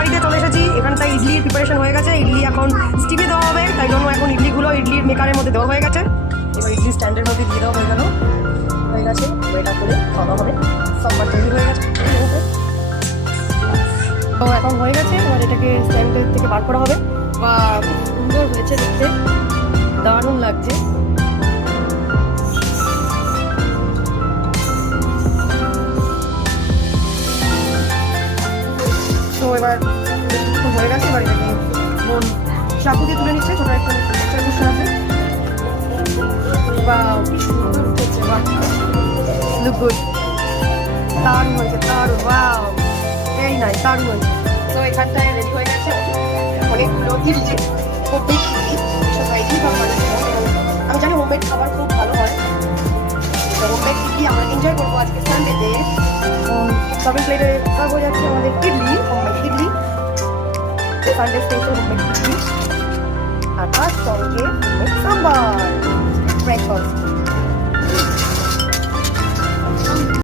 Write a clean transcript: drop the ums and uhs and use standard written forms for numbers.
বাড়িতে চলে এসেছি, এখানটায় ইডলির প্রিপারেশন হয়ে গেছে। ইডলি এখন স্টিমে দেওয়া হবে, তাই জন্য এখন ইডলিগুলো ইডলির মেকারের মধ্যে দেওয়া হয়ে গেছে। এবার ইডলি স্ট্যান্ডের মধ্যে দিয়ে দেওয়া হয়ে গেছে। এটা করে খাওয়া হবে, সববার তৈরি হয়ে গেছে। তো এখন হয়ে গেছে, এবার এটাকে স্ট্যান্ডের থেকে বার করা হবে। বা সুন্দর হয়েছে দেখতে, দারুণ লাগছে। তো এবার হয়ে গেছে, এবার এটাকে বোন চাকু দিয়ে তুলে নিচ্ছে। ছোটো একটা চাকুর আছে, বা কি সুন্দর উঠেছে, বা লুক গুড, দারুণ হয়েছে, দারুণ, ওয়াও, ভেরি নাইস, দারুণ হয়েছে। তো এখানটায় রেডি হয়ে গেছে অনেকগুলো ইডলি, হোমমেড ইডলি। সবাই ভালো বানাতে হয়, আমি জানি হোমমেড খাবার খুব ভালো হয়। তো হোমমেড ইডলি আমরা এনজয় করবো আজকে সানডেতে। সার্ভিং প্লেটে সার্ভ হয়ে যাচ্ছে আমাদের idli, homemade idli, Sunday special homemade idli. আর তার সঙ্গে হোমমেড সাম্বার।